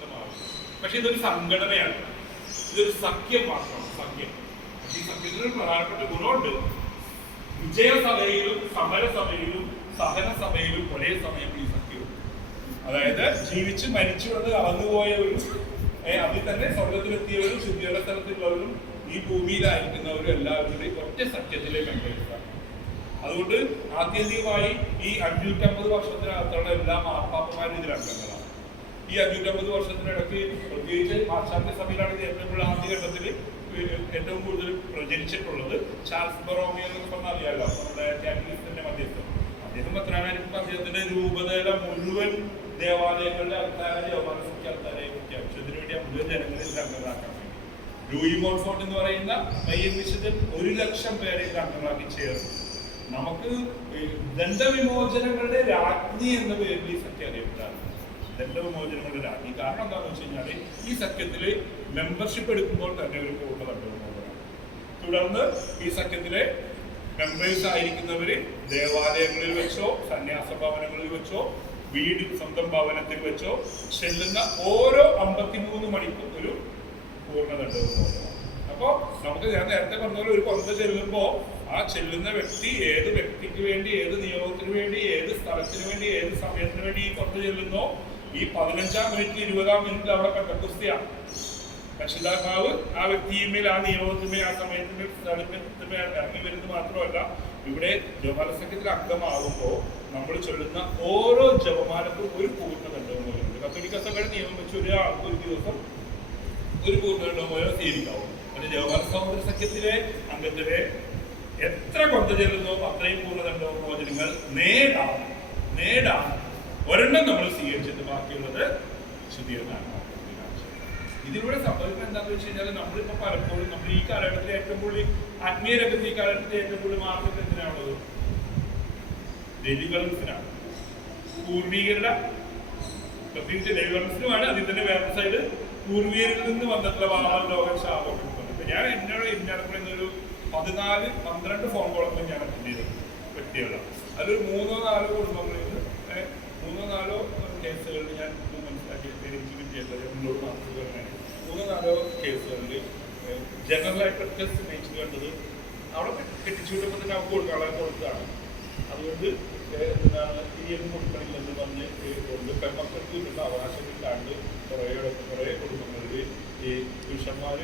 പ്രശ്നമാവും പക്ഷെ ഇതൊരു സംഘടനയാണ്. ഇതൊരു സഖ്യം മാത്രമാണ് സഖ്യം. ഈ സഖ്യത്തിന് ഒരു പ്രധാനപ്പെട്ട ഗുണമുണ്ട്. വിജയസഭയിലും സമരസഭയിലും സഹനസഭയിലും ഒരേ സമയം ഈ സഖ്യമുണ്ട് അതായത് ജീവിച്ച് മരിച്ചു എന്ന് കടന്നുപോയവരും ഏ, അതിൽ തന്നെ സ്വർഗത്തിലെത്തിയവരും ശുദ്ധിയുടെ സ്ഥലത്തുള്ളവരും ഈ ഭൂമിയിലായിരിക്കുന്നവരും എല്ലാവരുടെയും ഒറ്റ സഖ്യത്തിലെ പങ്കെടുക്കാം അതുകൊണ്ട് ആത്യന്തികമായി ഈ അഞ്ഞൂറ്റമ്പത് വർഷത്തിനകത്തുള്ള എല്ലാ മാർപ്പാപ്പമാരും ഇതിൽ അംഗങ്ങളാണ്. ഈ അഞ്ഞൂറ്റമ്പത് വർഷത്തിനിടയ്ക്ക് പ്രത്യേകിച്ച് പാശ്ചാത്യ സഭയിലാണ് ഇത് ഏറ്റവും കൂടുതൽ ആദ്യഘട്ടത്തിൽ ഏറ്റവും കൂടുതൽ പ്രചരിച്ചിട്ടുള്ളത് ചാൾസ് ബറോമിയ എന്നൊക്കെ പറഞ്ഞാൽ അറിയാമല്ലോ നമ്മുടെ കാറ്റലിസ്റ്റിന്റെ മധ്യസ്ഥം അദ്ദേഹം പത്രാനായിരിക്കും അദ്ദേഹത്തിന്റെ രൂപതയുടെ മുഴുവൻ ദേവാലയങ്ങളുടെ ആൾക്കാരെ ദേവാലയത്തിന്റെ ആൾക്കാരെ പ്രഖ്യാപിച്ചു ഇതിനുവേണ്ടി ആ മുഴുവൻ ജനങ്ങളിൽ അംഗങ്ങളാക്കാൻ വേണ്ടി. ലൂയി മോൺഫോർട്ട് എന്ന് പറയുന്ന പയ്യൻ വിശുദ്ധൻ ഒരു ലക്ഷം പേരെ അംഗങ്ങളാക്കി ചേർന്നു. നമുക്ക് ദണ്ഡവിമോചനങ്ങളുടെ രാജ്ഞി എന്ന പേരിൽ ഈ സഖ്യം അറിയപ്പെടാറ് ദണ്ഡവിമോചനങ്ങളുടെ രാജ്ഞി. കാരണം എന്താണെന്ന് വെച്ച് കഴിഞ്ഞാൽ ഈ സഖ്യത്തിൽ മെമ്പർഷിപ്പ് എടുക്കുമ്പോൾ തന്നെ ഒരു പൂർണ ദണ്ഡവിമോചനം തുടർന്ന് ഈ സഖ്യത്തിലെ മെമ്പേഴ്സ് ആയിരിക്കുന്നവര് ദേവാലയങ്ങളിൽ വെച്ചോ സന്യാസ ഭവനങ്ങളിൽ വെച്ചോ വീട് സ്വന്തം ഭവനത്തിൽ വെച്ചോ ചെല്ലുന്ന ഓരോ അമ്പത്തിമൂന്ന് മണിക്കും ഒരു പൂർണ ദണ്ഡവിമോചനം അപ്പോ നമുക്ക് ഞാൻ നേരത്തെ പറഞ്ഞ പോലെ ഒരു കൊന്ത ചെല്ലുമ്പോ ആ ചെല്ലുന്ന വ്യക്തി ഏത് വ്യക്തിക്ക് വേണ്ടി ഏത് നിയോഗത്തിന് വേണ്ടി ഏത് സ്ഥലത്തിന് വേണ്ടി ഏത് സമയത്തിന് വേണ്ടി ഈ കൊന്ത ചെല്ലുന്നോ ഈ പതിനഞ്ചാം മിനിറ്റ് ഇരുപതാം മിനിറ്റ് അവിടെ പെട്ടക്കുസ്തിയാണ് രക്ഷിതാക്കളാവ് ആ വ്യക്തിയുമേൽ ആ നിയമത്തിന്മേൽ ആ സമയത്തിന്റെ സ്ഥലത്തിന്മേൽ ഇറങ്ങി വരുന്നത് മാത്രമല്ല ഇവിടെ ജപമാല സംഘത്തിൽ അംഗമാകുമ്പോൾ നമ്മൾ ചൊല്ലുന്ന ഓരോ ജപമാലക്കും ഒരു പൂർണ ദണ്ഡവുമുണ്ട് കത്തോലിക്ക സഭയുടെ നിയമം വെച്ച് ഒരാൾക്ക് ഒരു ദിവസം ഒരു പൂർണ ദണ്ഡവുമോ സ്വീകരിക്കാവും അത് ജവഹർ സമുദ്ര സഖ്യത്തിലെ അംഗത്തിലെ എത്ര കൊന്ത ചെല്ലുന്നോ അത്രയും പൂർണ ദണ്ഡമോചനങ്ങൾ നേടാം. നേടാം. ഒരെണ്ണം നമ്മൾ സ്വീകരിച്ചിട്ട് ബാക്കിയുള്ളത് ശുദ്ധീകരണമാണ്. ഇതിലൂടെ സംഭവിക്കുന്നത് എന്താണെന്ന് വെച്ച് കഴിഞ്ഞാൽ നമ്മളിപ്പോ പലപ്പോഴും നമ്മൾ ഈ കാലഘട്ടത്തിൽ ഏറ്റവും കൂടുതൽ ആത്മീയ രംഗത്ത് ഈ കാലഘട്ടത്തിൽ ഏറ്റവും കൂടുതൽ മാർഗം എന്തിനാണുള്ളത്? ദൈവികൾസിനാണ് പൂർവീകരുടെ പ്രത്യേകിച്ച് ദൈവകൾസിനുമാണ് അതിൽ തന്നെ വേറെ സൈഡ് പൂർവീകരിൽ നിന്ന് വന്നിട്ടുള്ള വാഹന ലോക ശാപം ഞാൻ എന്നോട് ഇന്നടക്കുന്ന ഒരു പതിനാല് പന്ത്രണ്ട് ഫോൺ കോളൊക്കെ ഞാൻ അറ്റൻഡ് ചെയ്തു വ്യക്തികളാണ് അതിലൊരു മൂന്നോ നാലോ കുടുംബങ്ങളിൽ നാലോ കേസുകളിൽ ഞാൻ ഇത് മനസ്സിലാക്കി എനിക്ക് കിട്ടിയത് മുന്നോട്ട് മാർക്കുകളാണ് മൂന്നോ നാലോ കേസുകളിൽ ജനറലായിട്ട് ടെസ്റ്റ് നയിച്ചു കണ്ടത് അവിടെ കെട്ടിച്ചു വിട്ടപ്പോൾ തന്നെ അവർക്ക് കൊടുക്കാനുള്ള കൊടുത്താണ് അതുകൊണ്ട് എന്താണ് ഇനിയൊന്നും കൊടുക്കണില്ലെന്ന് പറഞ്ഞ് കൊണ്ട് പെൺമക്കൾക്ക് കിട്ടുന്ന അവകാശം കിട്ടാണ്ട് കുറേ കുറേ കുടുംബങ്ങളിൽ ഈ പുരുഷന്മാർ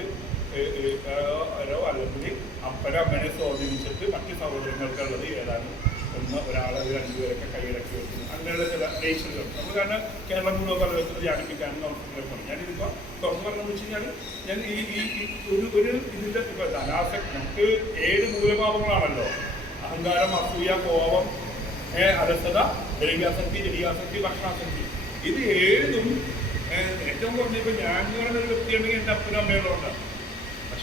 ഓരോ അല്ലെങ്കിൽ അപ്പനെ അമ്മനെ സ്വാധീനിച്ചിട്ട് മറ്റ് സഹോദരങ്ങൾക്കുള്ളത് ഏതാനും ഒന്ന് ഒരാളെ രണ്ടുപേരൊക്കെ കൈയിറക്കി വെക്കുന്നു. അങ്ങനെയുള്ള ചില നേച്ചറുകൾ നമ്മൾ കാരണം കേരളം മുഴുവൻ പലതരത്തിൽ ധ്യാനിപ്പിക്കാനും നമുക്ക് ഞാനിതിപ്പോൾ തുറന്നു പറഞ്ഞു വെച്ച് കഴിഞ്ഞാൽ ഞാൻ ഈ ഈ ഒരു ഒരു ഇതിന്റെ ഇപ്പോൾ ധനാസക്തി നമുക്ക് ഏഴ് മൂലഭാവങ്ങളാണല്ലോ അഹങ്കാരം അസൂയ കോപം അലസത ദൈവാസക്തി ജടിയാസക്തി ഭക്ഷണാസക്തി. ഇത് ഏഴും ഏറ്റവും കുറഞ്ഞ ഇപ്പം ഞാൻ എന്ന് ഒരു വ്യക്തിയുണ്ടെങ്കിൽ എന്റെ അപ്പനും അമ്മയുള്ളതുകൊണ്ടാണ്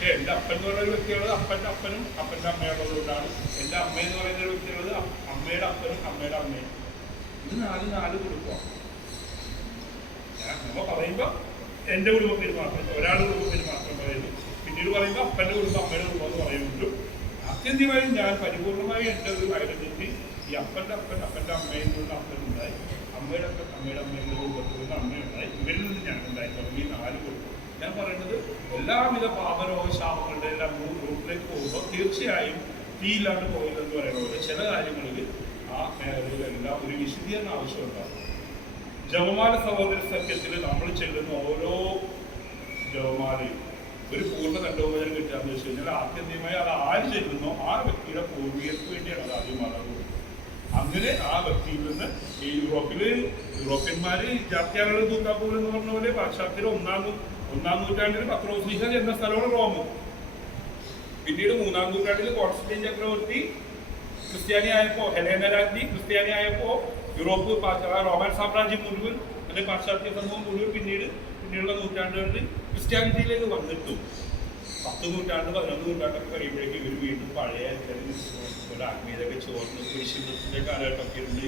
പക്ഷെ എന്റെ അപ്പൻ എന്ന് പറയുന്ന ഒരു വ്യക്തിയുള്ളത് അപ്പന്റെ അപ്പനും അപ്പന്റെ അമ്മയുള്ളതുകൊണ്ടാണ് എന്റെ അമ്മ എന്ന് പറയുന്ന ഒരു വ്യക്തിയുള്ളത് അമ്മയുടെ അപ്പനും അമ്മയുടെ അമ്മയും. ഇത് നാല് നാല് കുടുംബം. ഞാൻ നമ്മ പറയുമ്പോൾ എന്റെ കുടുംബത്തിന് മാത്രം ഒരാളുടെ കുടുംബത്തിന് മാത്രം പറയുന്നു. പിന്നീട് പറയുമ്പോൾ അപ്പന്റെ കുടുംബം അമ്മയുടെ കുടുംബം എന്ന് പറയുന്നുണ്ട്. ആത്യന്തികമായും ഞാൻ പരിപൂർണമായി എന്റെ ഒരു ഐഡന്റിറ്റി ഈ അപ്പന്റെ അപ്പൻ അപ്പന്റെ അമ്മയിൽ നിന്ന് അപ്പനുണ്ടായി. അമ്മയുടെ അപ്പൻ അമ്മയുടെ അമ്മയുടെ കുടുംബത്തിൽ നിന്ന് അമ്മയുണ്ടായി. ഇവരിൽ നിന്ന് ഞാൻ ഉണ്ടായി തുടങ്ങി നാല് കുടുംബം. ഞാൻ പറയുന്നത് എല്ലാവിധ പാപരോഗ ശാപങ്ങളുടെ എല്ലാം ഗ്രൂപ്പിലേക്ക് പോകുമ്പോൾ തീർച്ചയായും തീയില്ലാണ്ട് പോയില്ലെന്ന് പറയുന്ന ചില കാര്യങ്ങളിൽ ആ മേഖലയിലെല്ലാം ഒരു വിശദീകരണം ആവശ്യമുണ്ടാകും ജവമാല സഹോദര സഖ്യത്തിൽ നമ്മൾ ചെല്ലുന്ന ഓരോ ജവമാലയും ഒരു പൂർണ കണ്ടോപചനം കിട്ടുകയെന്ന് വെച്ച് കഴിഞ്ഞാൽ ആത്യന്തികമായി അത് ആര് ചെല്ലുന്നോ ആ വ്യക്തിയുടെ പൂർവികർക്ക് വേണ്ടിയാണ് അത് ആദ്യം മാറാറുള്ളത് അങ്ങനെ ആ വ്യക്തിയിൽ നിന്ന് ഈ യൂറോപ്പിൽ യൂറോപ്യന്മാര് ജാത്യാളുകൾ തൂക്കാപ്പൂർ എന്ന് പറഞ്ഞ പോലെ പാശ്ചാത്യർ ഒന്നാം ഒന്നാം നൂറ്റാണ്ടിൽ പത്രോസ്ലിഹ എന്ന സ്ഥലമാണ് റോം പിന്നീട് മൂന്നാം നൂറ്റാണ്ടിൽ കോൺസ്റ്റന്റൈൻ ചക്രവർത്തി ക്രിസ്ത്യാനി ആയപ്പോ ഹെലേന രാജ്ഞി ക്രിസ്ത്യാനി ആയപ്പോ യൂറോപ്പ് റോമൻ സാമ്രാജ്യം മുഴുവൻ അല്ലെങ്കിൽ പാശ്ചാത്യ സമൂഹം മുഴുവൻ പിന്നീട് പിന്നീടുള്ള നൂറ്റാണ്ടുകളിൽ ക്രിസ്ത്യാനിറ്റിയിലേക്ക് വന്നിട്ടും പത്ത് നൂറ്റാണ്ട് പതിനൊന്ന് നൂറ്റാണ്ടൊക്കെ കഴിയുമ്പോഴേക്കും ഇവർ വീണ്ടും പഴയ ഒരു ആത്മീയതയൊക്കെ ചോർന്ന് വിശുദ്ധത്തിന്റെ കാലഘട്ടമൊക്കെ ഉണ്ട്.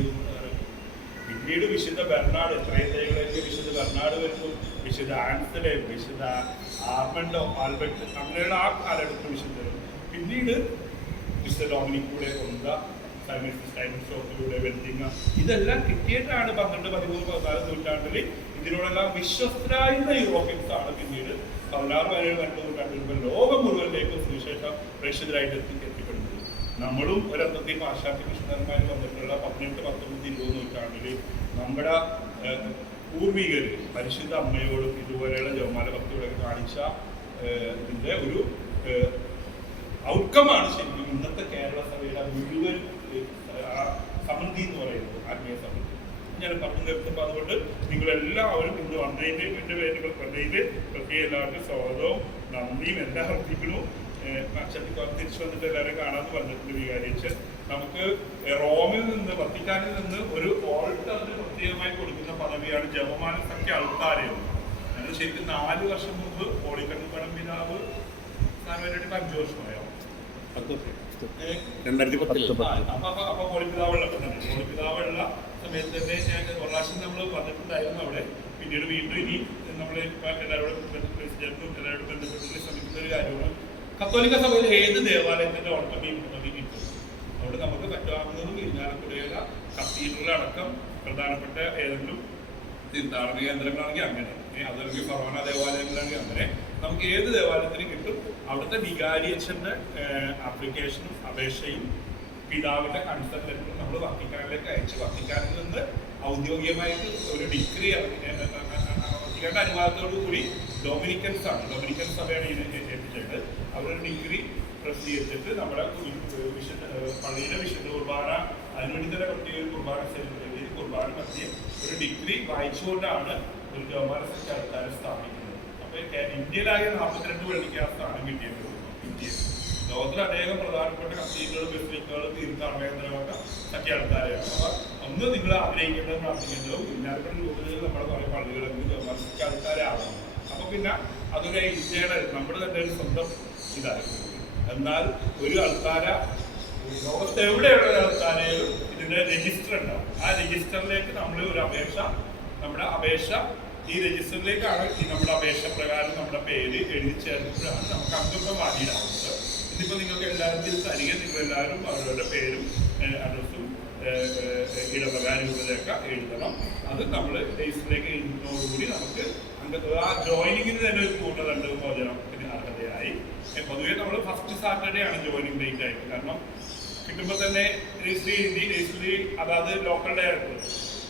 പിന്നീട് വിശുദ്ധ ബെർണാട് ഇത്രയും ദൈവങ്ങളിലേക്ക് വിശുദ്ധ ബെർണാട് വരുന്നു. വിശുദ്ധ ആൻസലെ വിശുദ്ധ ആർമൻഡോ ആൽബർട്ട് അങ്ങനെയുള്ള ആ കാലഘട്ടത്തിൽ വിശുദ്ധരും പിന്നീട് വിശുദ്ധ ഡോമിനിക്കൂടെ കൊന്ത സൈമൻസോപ്പിലൂടെ വെൽത്തിങ്ങ ഇതെല്ലാം കിട്ടിയിട്ടാണ് പന്ത്രണ്ട് പതിമൂന്ന് പതിനാല് നൂറ്റാണ്ടിൽ ഇതിനോടെല്ലാം വിശ്വസ്തരായിരുന്ന യൂറോപ്യൻസ് ആണ് പിന്നീട് പതിനാറ് പതിനേഴ് പതിനെട്ട് നൂറ്റാണ്ടിൽ ലോകം മുഴുവനിലേക്ക് സുവിശേഷം പ്രേക്ഷിതരായിട്ട് എത്തി എത്തിപ്പെടുന്നത് നമ്മളും ഒരർത്ഥത്തിൽ പാശ്ചാത്യ മിഷണർമാർ വന്നിട്ടുള്ള പതിനെട്ട് പത്തൊമ്പത് ഇരുപത് നൂറ്റാണ്ടിൽ നമ്മുടെ പൂർവികർ പരിശുദ്ധ അമ്മയോടും ഇതുപോലെയുള്ള ജവമാല ഭക്തിയോടൊക്കെ കാണിച്ച ഇതിന്റെ ഒരു ഔട്ട്കമാണ് ശരിക്കും ഇന്നത്തെ കേരള സഭയുടെ മുഴുവൻ സമൃദ്ധി എന്ന് പറയുന്നത് ആത്മീയ സമൃദ്ധി ഞാൻ പറഞ്ഞു നിർത്തുമ്പോൾ അതുകൊണ്ട് നിങ്ങളെല്ലാവരും ഇന്ന് വന്നതിന്റെ എന്റെ പേരുകൾ വന്നതിൽ പ്രത്യേക എല്ലാവർക്കും സ്വാഗതവും നന്ദിയും എല്ലാം അർപ്പിക്കണു അച്ഛൻ തിരിച്ചു വന്നിട്ട് എല്ലാവരും കാണാമെന്ന് പറഞ്ഞിട്ടുണ്ട് വികാരിച്ച് നമുക്ക് റോമിൽ നിന്ന് വത്തിക്കാനിൽ നിന്ന് ഒരു ഓൾട്ടറിന് പ്രത്യേകമായി കൊടുക്കുന്ന പദവിയാണ് ജപമാന സഖ്യ അൾത്താരയം അത് ശരിക്കും നാല് വർഷം മുമ്പ് പോളിക്കണ്ണുപണം പിതാവ് സ്ഥാനമായിട്ട് അഞ്ചു വർഷമായോ? രണ്ടായിരത്തി അപ്പൊ അപ്പൊ പോളിപിതാവുള്ള പോളിപിതാവുള്ള സമയത്ത്. തന്നെ ഞാൻ ഒരു പ്രാവശ്യം നമ്മൾ വന്നിട്ടുണ്ടായിരുന്നു അവിടെ. പിന്നീട് വീണ്ടും ഇനി നമ്മൾ എല്ലാവരോടും എല്ലാവരോടും ബന്ധപ്പെട്ട് ശ്രമിക്കുന്ന ഒരു കാര്യമാണ്. കത്തോലിക്ക സഭയിൽ ഏത് ദേവാലയത്തിന്റെ ഓട്ടമയും കിട്ടും അവിടെ നമുക്ക് പറ്റാവുന്നതും ഇരിഞ്ഞാലക്കുടയില കത്തീഡ്രൽ അടക്കം പ്രധാനപ്പെട്ട ഏതെങ്കിലും തീർത്ഥാടന കേന്ദ്രങ്ങളാണെങ്കിൽ അങ്ങനെ അതല്ലെങ്കിൽ ഫറോന ദേവാലയങ്ങളാണെങ്കിൽ അങ്ങനെ നമുക്ക് ഏത് ദേവാലയത്തിനും കിട്ടും അവിടുത്തെ വികാരിയച്ഛന്റെ ആപ്ലിക്കേഷനും അപേക്ഷയും പിതാവിന്റെ കൺസെന്റ് ലെറ്ററും നമ്മൾ വത്തിക്കാനിലേക്ക് അയച്ച് വത്തിക്കാനിൽ നിന്ന് ഔദ്യോഗികമായിട്ട് ഒരു ഡിഗ്രി അനുവാദത്തോടു കൂടി ഡൊമിനിക്കൻസ് ആണ് ഡൊമിനിക്കൻ സഭയാണ് ഇതിനെ ഏൽപ്പിച്ചത് അവരൊരു ഡിഗ്രി പ്രസിദ്ധീകരിച്ചിട്ട് നമ്മുടെ വി- വിശുദ്ധ പള്ളിയിലെ വിശുദ്ധ കുർബാന അതിനുവേണ്ടി തന്നെ പ്രത്യേക ഒരു കുർബാന സെലിബ്രേറ്റ് കുർബാന മധ്യേ ഒരു ഡിഗ്രി വായിച്ചുകൊണ്ടാണ് ഒരു ജോമാന സർക്കാർ സ്ഥാപിക്കുന്നത്. അപ്പോൾ ഇന്ത്യയിലായ നാൽപ്പത്തിരണ്ട് പള്ളിക്കാർക്കാണ് കിട്ടിയത്. ഇന്ത്യയിൽ. ലോകത്തിൽ അനേകം പ്രധാനപ്പെട്ട കത്തീഡ്രൽ ബിസ്ലിക്കുകൾ തീർത്ഥാടന കേന്ദ്രങ്ങളൊക്കെ ആൾക്കാരെയാണ് അപ്പൊ ഒന്ന് നിങ്ങൾ ആഗ്രഹിക്കേണ്ടത് പ്രാർത്ഥിക്കേണ്ടതും എല്ലാവരുടെയും രൂപത്തിൽ നമ്മുടെ കുറെ പള്ളികളെങ്കിലും സഖ്യാൾക്കാരാവണം അപ്പൊ പിന്നെ അതൊരു ഇന്ത്യയുടെ നമ്മുടെ തന്നെ ഒരു സ്വന്തം ഇതായിരുന്നു എന്നാൽ ഒരു ആൾക്കാര ലോകത്ത് എവിടെയുള്ള ഒരു ആൾക്കാരെയും ഇതിന്റെ രജിസ്റ്റർ ഉണ്ടാവും. ആ രജിസ്റ്ററിലേക്ക് നമ്മൾ ഒരു അപേക്ഷ നമ്മുടെ അപേക്ഷ ഈ രജിസ്റ്ററിലേക്കാണ് ഈ നമ്മുടെ അപേക്ഷ പ്രകാരം നമ്മുടെ പേര് എഴുതി ചേർന്നപ്പോഴാണ് നമുക്ക് അംഗത്വം വാങ്ങിയിടാവുന്നത് ഇതിപ്പോ നിങ്ങൾക്ക് എല്ലാവരും തരികെ നിങ്ങൾ എല്ലാവരും അവരുടെ പേരും അഡ്രസ്സും ഇടപ്രകാരങ്ങളൊക്കെ എഴുതണം. അത് നമ്മൾ ബേസിലേക്ക് എഴുതുന്നതോടുകൂടി നമുക്ക് ആ ജോയിനിങ്ങിന് തന്നെ ഒരു പൂർണദണ്ഡ മോചനത്തിന് അർഹതയായി. പൊതുവെ നമ്മൾ ഫസ്റ്റ് സാറ്റർഡേ ആണ് ജോയിനിങ് ഡേറ്റ് ആയിട്ട്. കാരണം കിട്ടുമ്പോൾ തന്നെ രജിസ്റ്റർ ചെയ്തി രജിസ്റ്റർ അതായത് ലോക്കൽ ഡയറക്ടർ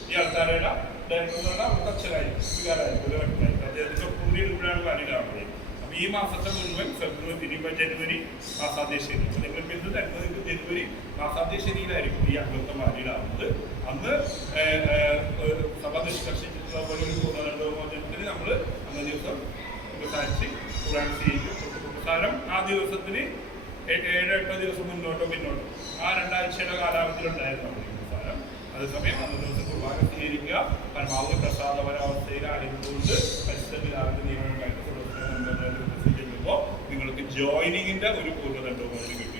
ഈ ആൾക്കാരുടെ ഡയറക്ടർ അവിടുത്തെ അച്ഛനായിരിക്കും വികാരായിരിക്കും ഡയറക്ടറായിരിക്കും അദ്ദേഹത്തിന്റെ പുതിയ ഇടുമ്പോഴാണ് വാലിഡാവുന്നത് അപ്പൊ ഈ മാസത്തെ മുഴുവൻ ഫെബ്രുവരി ജനുവരി അപ്പൊ നിങ്ങൾ എന്ത് തരുന്നത് ജനുവരി മാസാദ്യ ശനിയിലായിരിക്കും ഈ അംഗത്വം അന്ന് സഭ നിഷ്കർഷിച്ചിട്ടുള്ള നമ്മൾ അന്ന ദിവസം പ്രസാരം ആ ദിവസത്തിന് ഏഴോ എട്ടോ ദിവസം മുന്നോട്ടോ പിന്നോട്ടോ. ആ രണ്ടാഴ്ചയുടെ കാലാവധിയിലുണ്ടായിരുന്നു നമ്മുടെ അതേസമയം അന്ന് ദിവസം കുർബാന സ്വീകരിക്കുക പരമാവധി പ്രസാദപരാവസ്ഥയിൽ ആയിരുന്നുകൊണ്ട് പരിശുദ്ധ പിതാവിന്റെ നിയമനമായിട്ട് സ്വീകരിക്കുമ്പോൾ നിങ്ങൾക്ക് ജോയിനിങ്ങിന്റെ ഒരു പൂർണതണ്ടോ കിട്ടുകയും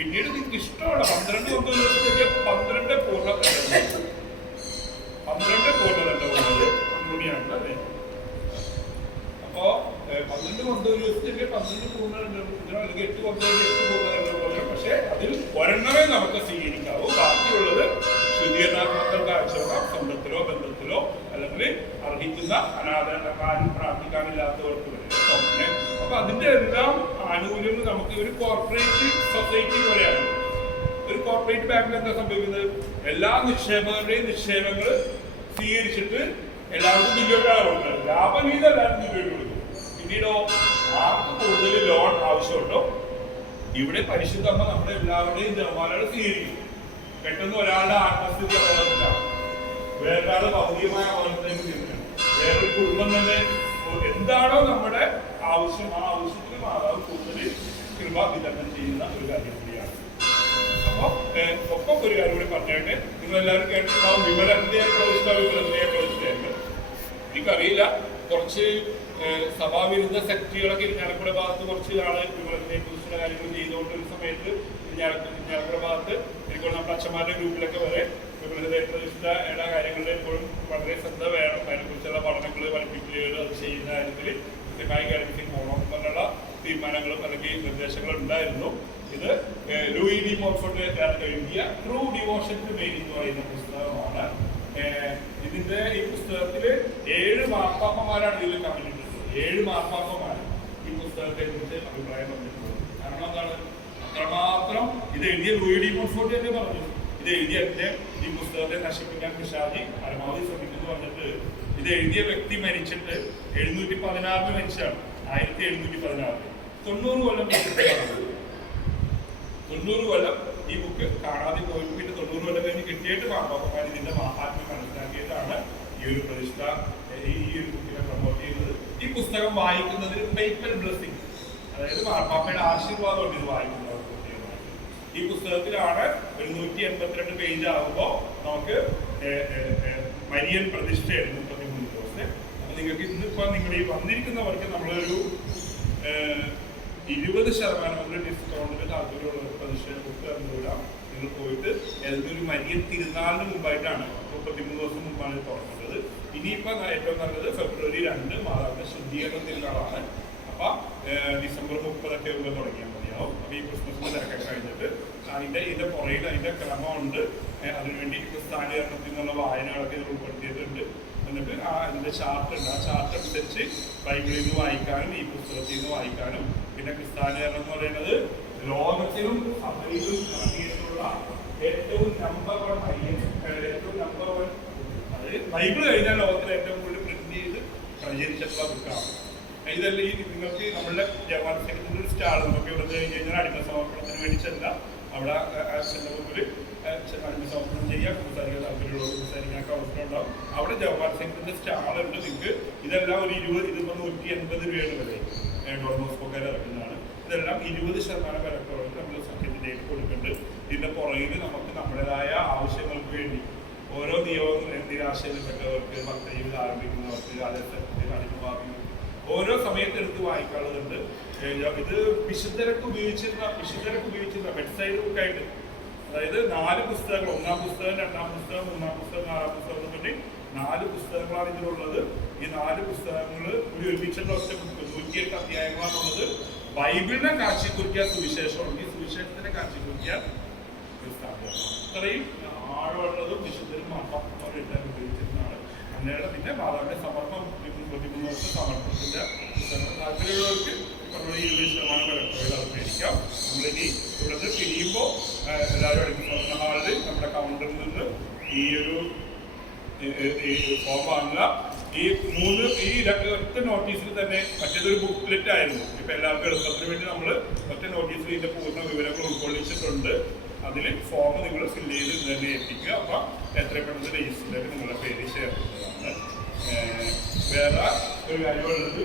പിന്നീട് നിങ്ങൾക്ക് ഇഷ്ടമാണ്. പന്ത്രണ്ട് പത്ത് ദിവസത്തേക്ക് പന്ത്രണ്ട് പൂർണ പന്ത്രണ്ട് അല്ലേ? അപ്പോ പന്ത്രണ്ട് പന്ത്രണ്ട് പൂർണ അല്ലെങ്കിൽ എട്ട് കൊണ്ടൊരു എട്ട് പൂർണ പക്ഷെ അതിൽ ഒരെണ്ണമേ നമുക്ക് സ്വീകരിക്കാവൂ. ബാക്കിയുള്ളത് ശുദ്ധീകരണാത്മക കാഴ്ചയുള്ള സ്വന്തത്തിലോ ബന്ധത്തിലോ അല്ലെങ്കിൽ അർഹിക്കുന്ന അനാഥക്കാരും ആനുകൂല്യങ്ങൾ നമുക്ക് ഒരു കോർപ്പറേറ്റ് സൊസൈറ്റി പോലെയാണ്. ഒരു കോർപ്പറേറ്റ് ബാങ്കിൽ എന്താ സംഭവിക്കുന്നത്? എല്ലാ നിക്ഷേപകരുടെയും നിക്ഷേപങ്ങൾ സ്വീകരിച്ചിട്ട് എല്ലാവർക്കും ബില്ലുകളാണ് കൊടുക്കുന്നത് ലാഭവിഹിതം എല്ലാവർക്കും ബില്ലുകൾ കൊടുക്കും. പിന്നീടോ ആർക്ക് കൂടുതൽ ലോൺ ആവശ്യമുണ്ടോ? ഇവിടെ പരിശുദ്ധമ്മ നമ്മുടെ എല്ലാവരുടെയും ജമാലകൾ സ്വീകരിക്കും. പെട്ടെന്ന് ഒരാളുടെ ആത്മസ്ഥിതി അപകടത്തില്ല വേറെ ഭൗതികമായ അപകടത്തിലേക്ക് തീർക്കണം വേറൊരു കുടുംബം തന്നെ. എന്താണോ നമ്മുടെ ആവശ്യം ആ ആവശ്യത്തിന് മാതാവ് കൂടുതൽ കൃപ വിതരണം ചെയ്യുന്ന ഒരു കാര്യം കൂടിയാണ്. അപ്പൊ ഏഹ്, ഒപ്പം ഒരു കാര്യം കൂടി പറഞ്ഞിട്ട്. നിങ്ങൾ എല്ലാവരും കേട്ടിട്ടുണ്ടാവും വിമലന്തിയെ പ്രതിഷ്ഠ വിമലന്തിയെ എനിക്കറിയില്ല. കുറച്ച് സഭാവിരുദ്ധ ശക്തികളൊക്കെ ഇരിഞ്ഞാലക്കുട ഭാഗത്ത് കുറച്ച് ആൾ വിമലന്തിയെ കുറിച്ചുള്ള കാര്യങ്ങൾ ചെയ്തുകൊണ്ടിരുന്ന സമയത്ത് ഇരിഞ്ഞാലക്കുട ഭാഗത്ത്. എനിക്ക് നമ്മുടെ അച്ഛന്മാരുടെ ഗ്രൂപ്പിലൊക്കെ വരെ പ്രതിഷ്ഠയുടെ കാര്യങ്ങളിൽ എപ്പോഴും വളരെ ശ്രദ്ധ വേണം. അതിനെക്കുറിച്ചുള്ള പഠനങ്ങൾ പഠിപ്പിക്കലുകൾ അത് ചെയ്യുന്ന കാര്യത്തിൽ കൃത്യമായി കാര്യത്തിൽ പോകണം എന്നുള്ള തീരുമാനങ്ങളും അല്ലെങ്കിൽ നിർദ്ദേശങ്ങളും ഉണ്ടായിരുന്നു. ഇത് ലൂയി ഡി മോർഫോർട്ട് എഴുതിയ ട്രൂ ഡിവോഷൻ ടു മെയിൻ എന്ന് പറയുന്ന പുസ്തകമാണ്. ഇതിന്റെ ഈ പുസ്തകത്തിൽ ഏഴ് മാർപ്പാപ്പമാരാണ് ഇതിൽ കമന്റ് ഇട്ടിട്ടുള്ളത് ഏഴ് മാർപ്പാപ്പന്മാർ ഈ പുസ്തകത്തെ കുറിച്ച് അഭിപ്രായം പറഞ്ഞിട്ടുള്ളത്. കാരണം എന്താണ്? അത്രമാത്രം ഇത് എഴുതിയ ലൂയി ഡി മോൺഫോർട്ട് തന്നെ പറഞ്ഞു. ഇത് എഴുതിയ ഈ പുസ്തകത്തെ നശിപ്പിക്കാൻ പിഷാജി പരമാവധി ശ്രമിക്കുന്നു പറഞ്ഞിട്ട് ഇത് എഴുതിയ വ്യക്തി മരിച്ചിട്ട് എഴുന്നൂറ്റി പതിനാറിന് മരിച്ചാണ് ആയിരത്തി എഴുന്നൂറ്റി പതിനാറിന് തൊണ്ണൂറ് കൊല്ലം തൊണ്ണൂറ് കൊല്ലം ഈ ബുക്ക് കാണാതെ പോയിട്ട് പിന്നെ തൊണ്ണൂറ് കൊല്ലം കഴിഞ്ഞ് കിട്ടിയിട്ട് മാപ്പാപ്പന്മാർ ഇതിന്റെ മഹാത്മ്യം മനസ്സിലാക്കിയിട്ടാണ് ഈ ഒരു പ്രതിഷ്ഠ ഈ ഒരു ബുക്കിനെ പ്രൊമോട്ട് ചെയ്യുന്നത്. ഈ പുസ്തകം വായിക്കുന്നതിന് പേപ്പർ ബ്ലെസ്സിങ്. അതായത് മാർപ്പാപ്പയുടെ ആശീർവാദം ഉണ്ട് ഇത് വായിക്കുന്നത് ഈ പുസ്തകത്തിലാണ് ഒരു നൂറ്റി എൺപത്തിരണ്ട് പേജ് ആകുമ്പോൾ നമുക്ക് മരിയൻ അപ്പൊ നിങ്ങൾക്ക് ഇന്നിപ്പോ നിങ്ങൾ ഈ വന്നിരിക്കുന്നവർക്ക് നമ്മളൊരു ഇരുപത് ശതമാനം ഒരു ഡിസ്കൗണ്ടിന് താല്പര്യമുള്ള പ്രതിഷ്ഠ ബുക്ക് തന്നുവിടാം നിങ്ങൾ പോയിട്ട് ഏതൊരു മരിയൻ തിരുനാളിന് മുമ്പായിട്ടാണ്. മുപ്പത്തിമൂന്ന് ദിവസം മുമ്പാണ് ഇത് ഇനിയിപ്പോൾ ഇനിയിപ്പോ ഏറ്റവും നല്ലത് ഫെബ്രുവരി രണ്ട് മാതാവിന്റെ ശുദ്ധീകരണ തിരുനാളാണ് അപ്പൊ ഡിസംബർ മുപ്പതൊക്കെ ഇവിടെ തുടങ്ങിയാൽ മതിയാവും. അപ്പൊ ഈ ക്രിസ്മസിന്റെ തിരക്കൊക്കെ കഴിഞ്ഞിട്ട് അതിന്റെ ഇതിന്റെ പുറയിൽ അതിന്റെ ക്രമമുണ്ട്. അതിനുവേണ്ടി ക്രിസ്താനീകരണത്തിൽ നിന്നുള്ള വായനകളൊക്കെ ഇത് ഉൾപ്പെടുത്തിയിട്ടുണ്ട്. എന്നിട്ട് ആ അതിന്റെ ചാർട്ട് ഉണ്ട്. ആ ചാർട്ട് അനുസരിച്ച് ബൈബിളിൽ നിന്ന് വായിക്കാനും ഈ പുസ്തകത്തിൽ നിന്ന് വായിക്കാനും. പിന്നെ ക്രിസ്താനീകരണം എന്ന് പറയുന്നത് ലോകത്തിലും സഭയിലും ഇറങ്ങിയിട്ടുള്ള ഏറ്റവും നമ്പർ വൺ ഏറ്റവും നമ്പർ വൺ അത് ബൈബിൾ കഴിഞ്ഞാൽ ലോകത്തിൽ ഏറ്റവും കൂടുതൽ പ്രിന്റ് ചെയ്ത് പ്രചരിച്ചിട്ടുള്ള ബുക്കാണ്. ഇതല്ല ഈ നിങ്ങൾക്ക് നമ്മളുടെ ജവാൻ സെക്രട്ടറി സ്റ്റാൾ നമുക്ക് ഇവിടെ കഴിഞ്ഞ് കഴിഞ്ഞാൽ അടിമ സമർപ്പണത്തിന് വേണ്ടി ചെല്ലാം. അവിടെ ചെന്ന സെക്രട്ടറിന്റെ സ്റ്റാൾ ഉണ്ട് നിങ്ങൾക്ക് ഇതെല്ലാം ഒരു ഇരുപത് ഇതിപ്പോ നൂറ്റി എൺപത് രൂപയാണ് വില ഡോർമോസ്കോക്കാർ ഇറക്കുന്നതാണ്. ഇതെല്ലാം ഇരുപത് ശതമാനം വിലക്കുറവിൽ നമ്മൾ സത്യത്തിന്റെ കൊടുക്കുന്നുണ്ട്. ഇതിന്റെ പുറകിൽ നമുക്ക് നമ്മുടേതായ ആവശ്യങ്ങൾക്ക് വേണ്ടി ഓരോ നിയോഗങ്ങളും നിരാശയിൽപ്പെട്ടവർക്ക് ഭക്തജീവിതം ആരംഭിക്കുന്നവർക്ക് അതേസരത്തിൽ അടിമഭാവികൾ ഓരോ സമയത്ത് എടുത്ത് വായിക്കാനുള്ളതുണ്ട്. ഏഹ് ഇത് വിശുദ്ധരൊക്കെ ഉപയോഗിച്ചിരുന്ന വിശുദ്ധരൊക്കെ ഉപയോഗിച്ചിരുന്ന വെബ്സൈറ്റ് ബുക്കായിട്ട് അതായത് നാല് പുസ്തകങ്ങൾ ഒന്നാം പുസ്തകം രണ്ടാം പുസ്തകം മൂന്നാം പുസ്തകം നാലാം പുസ്തകം എന്ന് പറഞ്ഞ് നാല് പുസ്തകങ്ങളാണ് ഇതിലുള്ളത്. ഈ നാല് പുസ്തകങ്ങൾ കൂടി ഒരുമിച്ചുള്ള ഒറ്റ നൂറ്റിയെട്ട് അധ്യായങ്ങളാണുള്ളത്. ബൈബിളിനെ കാഴ്ച കുറിക്കാൻ സുവിശേഷമുണ്ട് ഈ സുവിശേഷത്തിനെ കാഴ്ച കുറിക്കാൻ. ഇത്രയും ആഴമുള്ളതും വിശുദ്ധരും എഴുതാൻ ഉപയോഗിച്ചിരുന്നതാണ്. അങ്ങനെയുള്ള പിന്നെ മാതാവിന്റെ സമർപ്പണം മുപ്പത്തിമൂന്ന് വർഷം താല്പര്യമുള്ളവർക്ക് ഇരുപത് ശതമാനം എല്ലാവരും നമ്മുടെ കൗണ്ടറിൽ നിന്ന് ഈ ഒരു ഫോം വാങ്ങുക. ഈ മൂന്ന് ഈ ഒറ്റ നോട്ടീസിൽ തന്നെ മറ്റേതൊരു ബുക്ക്ലെറ്റ് ആയിരുന്നു. ഇപ്പൊ എല്ലാവർക്കും എളുപ്പത്തിന് വേണ്ടി നമ്മൾ ഒറ്റ നോട്ടീസിൽ ഇതിന്റെ പൂർണ വിവരങ്ങൾ ഉൾക്കൊള്ളിച്ചിട്ടുണ്ട്. അതിൽ ഫോം നിങ്ങൾ ഫില്ല് ചെയ്ത് ഇന്ന് തന്നെ എത്തിക്കുക അപ്പൊ എത്രയും പെട്ടെന്ന് രജിസ്റ്ററിലേക്ക് നിങ്ങളുടെ പേര് ചേർക്കുന്നതാണ്. വേറെ ഒരു കാര്യമുള്ളത്